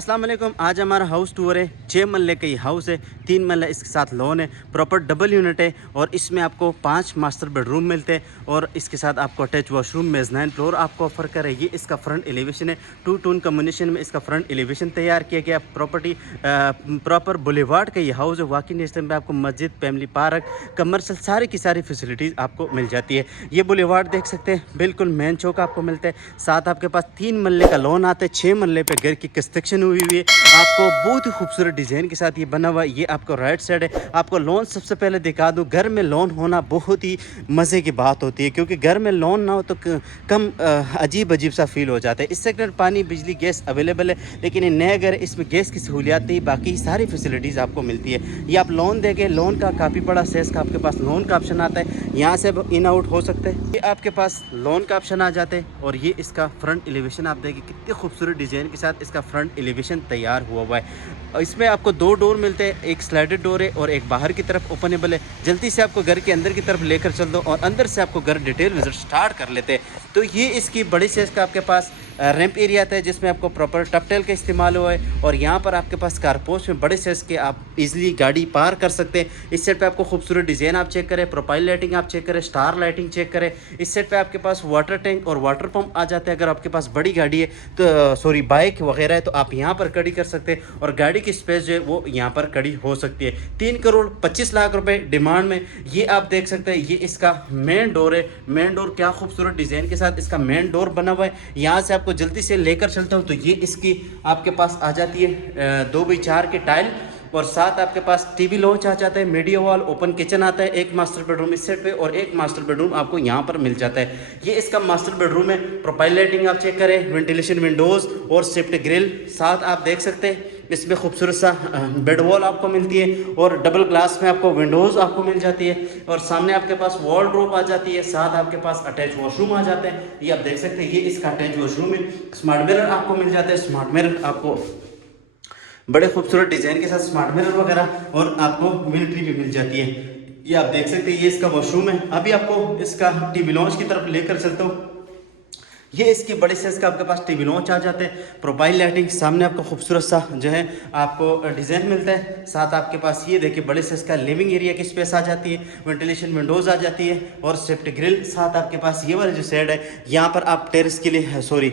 अस्सलाम वालेकुम। आज हमारा हाउस टूर है। 6 मरले का ये हाउस है, 3 मरला इसके साथ लॉन है, प्रॉपर डबल यूनिट है और इसमें आपको 5 मास्टर बेडरूम मिलते हैं और इसके साथ आपको अटैच वॉशरूम मेज़नाइन फ्लोर आपको ऑफर करे। ये इसका फ्रंट एलिवेशन है, 2 टोन कम्बिनेशन में इसका फ्रंट एलिवेशन तैयार किया गया। प्रॉपर्टी प्रॉपर बुलेवार्ड का ये हाउस है। वाकई नेस्टम में आपको मस्जिद, फैमिली पार्क, कमर्शियल सारी की सारी फैसिलिटीज़ आपको मिल जाती है। ये बुलेवार्ड देख सकते हैं, बिल्कुल मेन चौक आपको मिलता है। साथ आपके पास 3 मरले का लॉन आता है। 6 मरले पे घर की कंस्ट्रक्शन हुई है। आपको बहुत ही खूबसूरत डिज़ाइन के साथ ये बना हुआ है। ये आपको राइट साइड है। आपको लोन सबसे पहले दिखा दूं, घर में लोन होना बहुत ही मज़े की बात होती है, क्योंकि घर में लोन ना हो तो कम अजीब अजीब सा फील हो जाता है। इस सेक्टर पानी, बिजली, गैस अवेलेबल है, लेकिन ये नए घर इसमें गैस की सहूलियात नहीं, बाकी सारी फैसिलिटीज़ आपको मिलती है। ये आप लोन देंगे, लोन का काफ़ी बड़ा सेस का आपके पास लोन का ऑप्शन आता है। यहाँ से अब इन आउट हो सकते हैं। ये आपके पास लोन का ऑप्शन आ जाते हैं और ये इसका फ्रंट एलिवेशन आप देखें, कितने खूबसूरत डिज़ाइन के साथ इसका फ्रंट एलिवेशन तैयार हुआ है। इसमें आपको 2 डोर मिलते हैं, एक स्लाइडेड डोर है और एक बाहर की तरफ ओपनेबल है। जल्दी से आपको घर के अंदर की तरफ लेकर चल दो और अंदर से आपको घर डिटेल विजिट स्टार्ट कर लेते हैं। तो ये इसकी बड़ी साइज का आपके पास रैंप एरिया आता है, जिसमें आपको प्रॉपर टपटेल का इस्तेमाल हुआ है और यहाँ पर आपके पास कारपोर्च में बड़े साइज के आप इजीली गाड़ी पार कर सकते हैं। इस सेट पे आपको खूबसूरत डिज़ाइन आप चेक करें, प्रोफाइल लाइटिंग आप चेक करें, स्टार लाइटिंग चेक करें। इस सेट पे आपके पास वाटर टैंक और वाटर पंप आ जाते हैं। अगर आपके पास बड़ी गाड़ी है तो सॉरी बाइक वगैरह है तो आप यहाँ पर खड़ी कर सकते हैं और गाड़ी की स्पेस जो है वो यहाँ पर खड़ी हो सकती है। 3 करोड़ 25 लाख रुपए डिमांड में ये आप देख सकते हैं। ये इसका मेन डोर है। मेन डोर क्या खूबसूरत डिज़ाइन के साथ इसका मेन डोर बना हुआ है। यहाँ से आपको जल्दी से लेकर चलता हूँ तो ये इसकी आपके पास आ जाती है 2x4 की टाइल और साथ आपके पास टीवी लॉन्च आ जाता है, मीडिया वॉल, ओपन किचन आता है। एक मास्टर बेडरूम इस सेट पे और एक मास्टर बेडरूम आपको यहाँ पर मिल जाता है। ये इसका मास्टर बेडरूम है। प्रोफाइल लाइटिंग आप चेक करें, वेंटिलेशन विंडोज़ और शिफ्ट ग्रिल साथ आप देख सकते हैं। इसमें खूबसूरत सा बेड वॉल आपको मिलती है और डबल ग्लास में आपको विंडोज़ आपको मिल जाती है और सामने आपके पास वॉल ड्रॉप आ जाती है। साथ आपके पास अटैच वॉशरूम आ जाते हैं। ये आप देख सकते हैं, ये इसका अटैच वॉशरूम है। स्मार्ट मिरर आपको मिल जाता है। स्मार्ट मिरर आपको बड़े खूबसूरत डिजाइन के साथ स्मार्ट मिरर वगैरह और आपको मिलिट्री भी मिल जाती है। ये आप देख सकते हैं, ये इसका वॉशरूम है। अभी आपको इसका टीवी लॉन्च की तरफ लेकर चलता हूँ। ये इसकी बड़े साइज का आपके पास टीवी लॉन्च आ जाते हैं। प्रोफाइल लाइटिंग सामने आपको खूबसूरत सा जो है आपको डिज़ाइन मिलता है। साथ आपके पास ये देखिए बड़े साइज का लिविंग एरिया की स्पेस आ जाती है, वेंटिलेशन विंडोज़ आ जाती है और सेफ्ट ग्रिल। साथ आपके पास ये वाला जो शेड है यहाँ पर आप टेरेस के लिए सॉरी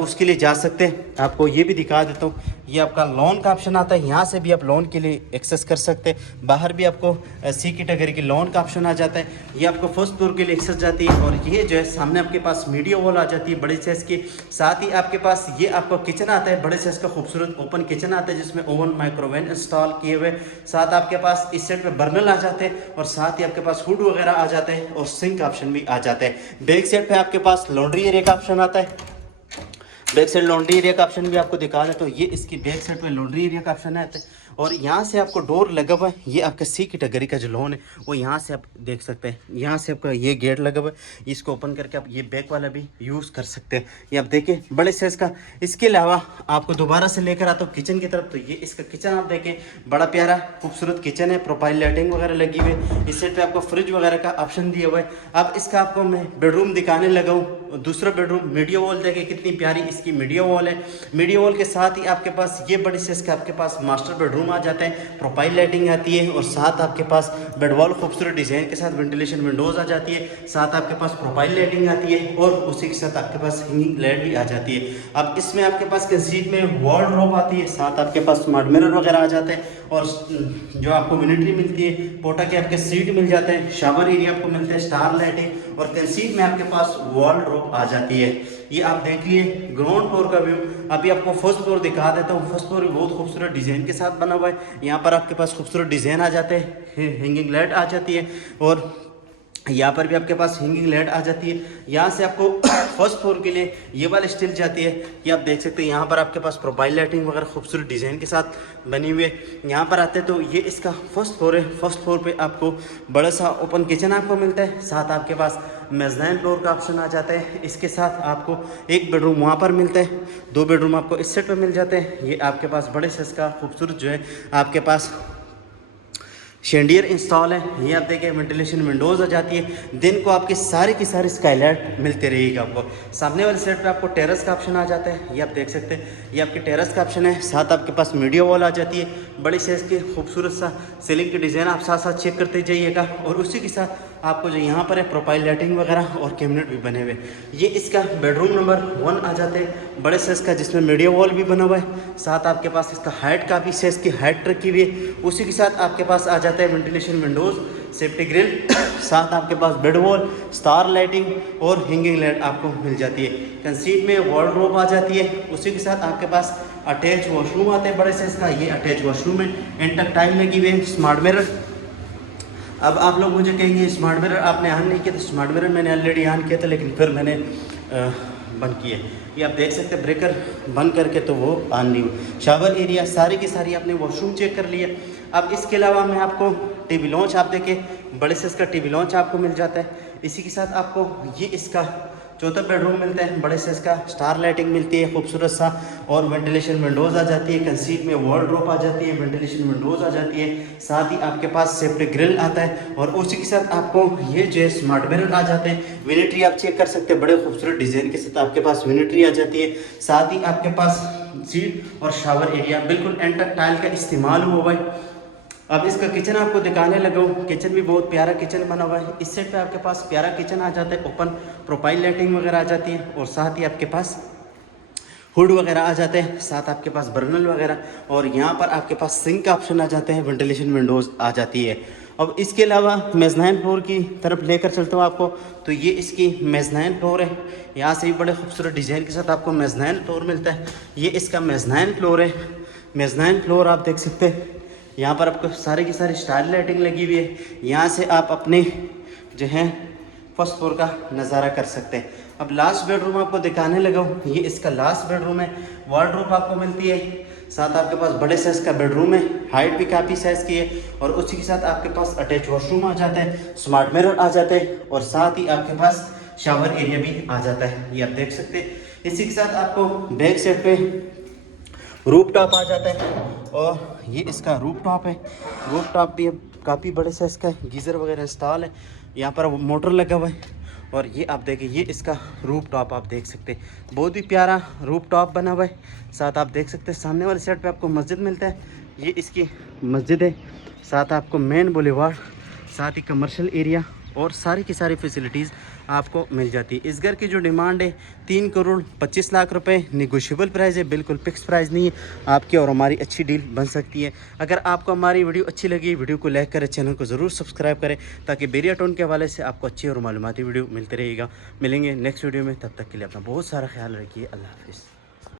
उसके लिए जा सकते हैं। आपको ये भी दिखा देता हूँ, ये आपका लोन का ऑप्शन आता है। यहाँ से भी आप लोन के लिए एक्सेस कर सकते हैं। बाहर भी आपको सी कैटेगरी की लोन का ऑप्शन आ जाता है। ये आपको फर्स्ट फ्लोर के लिए एक्सेस जाती है और ये जो है सामने आपके पास मीडिया वॉल आ जाती है बड़े साइज की। साथ ही आपके पास ये आपका किचन आता है, बड़े साइज का खूबसूरत ओपन किचन आता है जिसमें ओवन, माइक्रोवेव इंस्टॉल किए हुए। साथ आपके पास इस साइड पे बर्नल आ जाते हैं और साथ ही आपके पास हुड वगैरह आ जाते हैं और सिंक ऑप्शन भी आ जाते हैं। बैक साइड पे आपके पास लॉन्ड्री एरिया का ऑप्शन आता है। बैक साइड लॉन्ड्री एरिया का ऑप्शन भी आपको दिखा दें तो ये इसकी बैक साइड पे लॉन्ड्री एरिया का ऑप्शन है और यहाँ से आपको डोर लगा हुआ है। ये आपका सी कैटेगरी का जो लोन है वो यहाँ से आप देख सकते हैं। यहाँ से आपका ये गेट लगा हुआ है, इसको ओपन करके आप ये बैक वाला भी यूज़ कर सकते हैं। ये आप देखें बड़े साइज का। इसके अलावा आपको दोबारा से लेकर आता हूँ किचन की तरफ तो ये इसका किचन आप देखें, बड़ा प्यारा खूबसूरत किचन है। प्रोफाइल लाइटिंग वगैरह लगी हुई है। इस साइड पे आपको फ्रिज वगैरह का ऑप्शन दिया हुआ है। अब इसका आपको मैं बेडरूम दिखाने लगा हूँ। दूसरा बेडरूम मीडिया वॉल देखें, कितनी प्यारी इसकी मीडिया वॉल है। मीडिया वॉल के साथ ही आपके पास ये बड़ी साइज का आपके पास मास्टर बेडरूम आ जाता है। प्रोफाइल लाइटिंग आती है और साथ आपके पास बेड वॉल खूबसूरत डिजाइन के साथ वेंटिलेशन विंडोज आ जाती है। साथ आपके पास प्रोफाइल लाइटिंग आती है और उसी के साथ आपके पास हैंगिंग लाइट भी आ जाती है। अब इसमें आपके पास कंसीट में वॉल ड्रॉप आती है। साथ आपके पास स्मार्ट मिरर वगैरह आ जाते हैं और जो आपको मिलिट्री मिलती है, पोटा के आपके सीट मिल जाते हैं, शावर एरिया आपको मिलते हैं, स्टार लाइटिंग और कंसीट में आपके पास वॉल ड्रॉप आ जाती है। ये आप देखिए ग्राउंड फ्लोर का व्यू। अभी आपको फर्स्ट फ्लोर दिखा देता हूँ। फर्स्ट फ्लोर भी बहुत खूबसूरत डिज़ाइन के साथ बना हुआ है। यहाँ पर आपके पास खूबसूरत डिज़ाइन आ जाते हैं, हैंगिंग लाइट आ जाती है और यहाँ पर भी आपके पास हैंगिंग लाइट आ जाती है। यहाँ से आपको फर्स्ट फ्लोर के लिए ये वाली स्टील जाती है। ये आप देख सकते हैं, यहाँ पर आपके पास प्रोफाइल लाइटिंग वगैरह खूबसूरत डिज़ाइन के साथ बनी हुई है। यहाँ पर आते हैं तो ये इसका फर्स्ट फ्लोर है। फर्स्ट फ्लोर पे आपको बड़ा सा ओपन किचन आपको मिलता है। साथ आपके पास मेज़नाइन फ्लोर का ऑप्शन आ जाता है। इसके साथ आपको एक बेडरूम वहाँ पर मिलता है, 2 बेडरूम आपको इस सेट पर मिल जाते हैं। ये आपके पास बड़े साइज का खूबसूरत जो है आपके पास शेंडियर इंस्टॉल है। ये आप देखें वेंटिलेशन विंडोज़ आ जाती है। दिन को आपकी सारी की सारी स्काईलाइट मिलती रहेगी आपको। सामने वाले सेट पे आपको टेरेस का ऑप्शन आ जाता है, ये आप देख सकते हैं। ये आपकी टेरेस का ऑप्शन है। साथ आपके पास मीडिया वॉल आ जाती है, बड़ी साइज़ की खूबसूरत सा सीलिंग की डिज़ाइन आप साथ साथ चेक करते जाइएगा। और उसी के साथ आपको जो यहाँ पर है प्रोफाइल लाइटिंग वगैरह और कैबिनेट भी बने हुए। ये इसका बेडरूम नंबर 1 आ जाते हैं, बड़े साइज़ का, जिसमें मीडिया वॉल भी बना हुआ है। साथ आपके पास इसका हाइट का भी साइज़ की हाइट रखी हुई है। उसी के साथ आपके पास आ जाता है वेंटिलेशन विंडोज़, सेफ्टी ग्रिल, साथ आपके पास बेड वॉल, स्टार लाइटिंग और हैंगिंग लाइट आपको मिल जाती है। कंसीट में वार्डरोब आ जाती है। उसी के साथ आपके पास अटैच वॉशरूम आते हैं बड़े साइज़ का। ये अटैच वॉशरूम है, इंटर टाइल लगी हुई है, स्मार्ट मिरर। अब आप लोग मुझे कहेंगे स्मार्ट मिरर आपने ऑन नहीं किया, तो स्मार्ट मिरर मैंने ऑलरेडी ऑन किया था, लेकिन फिर मैंने बंद किए। ये आप देख सकते हैं, ब्रेकर बंद करके तो वो ऑन नहीं हुई। शावर एरिया सारी की सारी आपने वॉशरूम चेक कर लिया। अब इसके अलावा मैं आपको टीवी लॉन्च, आप देखें बड़े साइज़ का टीवी लॉन्च आपको मिल जाता है। इसी के साथ आपको ये इसका चौथा बेडरूम मिलता है, बड़े साइज़ का, स्टार लाइटिंग मिलती है खूबसूरत सा, और वेंटिलेशन विंडोज़ आ जाती है। कंसीट में वार्डरोब आ जाती है, वेंटिलेशन विंडोज़ आ जाती है। साथ ही आपके पास सेफ्टी ग्रिल आता है। और उसी के साथ आपको ये जो है स्मार्ट मिरर आ जाते हैं। विनिट्री आप चेक कर सकते हैं, बड़े खूबसूरत डिज़ाइन के साथ आपके पास विनिट्री आ जाती है। साथ ही आपके पास सीट और शावर एरिया बिल्कुल एंटर टाइल का इस्तेमाल हुआ है। अब इसका किचन आपको दिखाने लगा हूँ। किचन भी बहुत प्यारा किचन बना हुआ है। इस सेट पे आपके पास प्यारा किचन आ जाता है, ओपन प्रोफाइल लाइटिंग वगैरह आ जाती है। और साथ ही आपके पास हुड वगैरह आ जाते हैं, साथ आपके पास बर्नल वगैरह, और यहाँ पर आपके पास सिंक का ऑप्शन आ जाते हैं, वेंटिलेशन विंडोज़ आ जाती है। अब इसके अलावा मेज़नाइन फ्लोर की तरफ लेकर चलता हूँ आपको। तो ये इसकी मेज़नाइन फ्लोर है। यहाँ से भी बड़े खूबसूरत डिज़ाइन के साथ आपको मेज़नाइन फ्लोर मिलता है। ये इसका मेज़नाइन फ्लोर है। मेज़नाइन फ्लोर आप देख सकते हैं, यहाँ पर आपको सारी की सारी स्टार लाइटिंग लगी हुई है। यहाँ से आप अपने जो है फर्स्ट फ्लोर का नज़ारा कर सकते हैं। अब लास्ट बेडरूम आपको दिखाने लगा हूँ। ये इसका लास्ट बेडरूम है। वार्डरोब आपको मिलती है। साथ आपके पास बड़े साइज़ का बेडरूम है, हाइट भी काफ़ी साइज़ की है। और उसी के साथ आपके पास अटैच वॉशरूम आ जाता है, स्मार्ट मिरर आ जाते हैं, और साथ ही आपके पास शावर एरिया भी आ जाता है, ये आप देख सकते हैं। इसी के साथ आपको बैक साइड पे रूफ टॉप आ जाता है। और ये इसका रूफ टॉप है। रूफ टॉप भी काफ़ी बड़े साइज़ का है, गीज़र वगैरह इंस्टॉल है, यहाँ पर मोटर लगा हुआ है। और ये आप देखिए, ये इसका रूफ टॉप आप देख सकते हैं, बहुत ही प्यारा रूफ टॉप बना हुआ है। साथ आप देख सकते हैं सामने वाले साइड पे आपको मस्जिद मिलता है, ये इसकी मस्जिद है। साथ आपको मेन बुलेवार्ड, साथ ही कमर्शियल एरिया और सारी की सारी फैसिलिटीज़ आपको मिल जाती है। इस घर की जो डिमांड है 3,25,00,000 रुपए, निगोशिएबल प्राइस है, बिल्कुल फिक्स प्राइस नहीं है। आपकी और हमारी अच्छी डील बन सकती है। अगर आपको हमारी वीडियो अच्छी लगी, वीडियो को लाइक करें, चैनल को ज़रूर सब्सक्राइब करें, ताकि बेरिया टाउन के हवाले से आपको अच्छी और मालूमाती वीडियो मिलती रहेगा। मिलेंगे नेक्स्ट वीडियो में, तब तक के लिए अपना बहुत सारा ख्याल रखिए। अल्लाह हाफिज़।